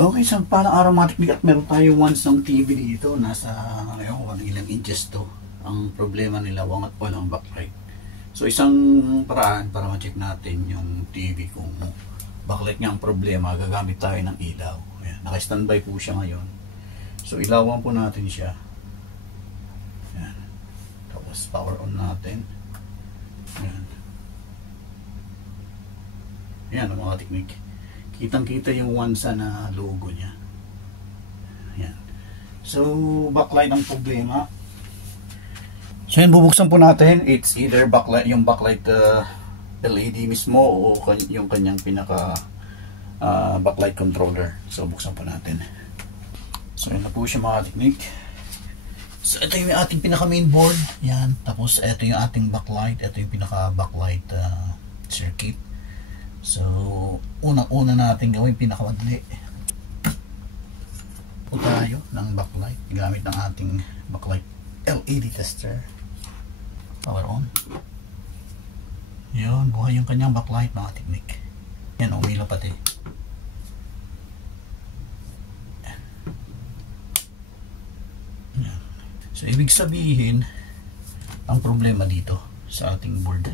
Okay, so parang aromatic at meron tayo once ng TV dito. Nasa ilang inches to. Ang problema nila, wangat walang backlight. So isang paraan para ma-check natin yung TV kung backlight niya ang problema, gagamit tayo ng ilaw. Ayan, naka-standby po siya ngayon. So ilawan po natin siya. Ayan. Tapos power on natin. Ayan. Ayan ang mga technique. Kitang-kita yung Wansa na logo niya. Ayan. So, backlight ang problema. So, yan, bubuksan po natin. It's either backlight, yung backlight LED mismo o yung kanyang pinaka backlight controller. So, buksan po natin. So, yan na po siya mga technique. So, ito yung ating pinaka main board. Yan. Tapos, ito yung ating backlight. Ito yung pinaka backlight circuit. So, unang-una natin gawin pinakamadali. Po tayo ng backlight gamit ng ating backlight LED tester. Power on. Yun, buhay yung kanyang backlight mga technique. Yan, umilaw pati. Yan. So, ibig sabihin ang problema dito sa ating board.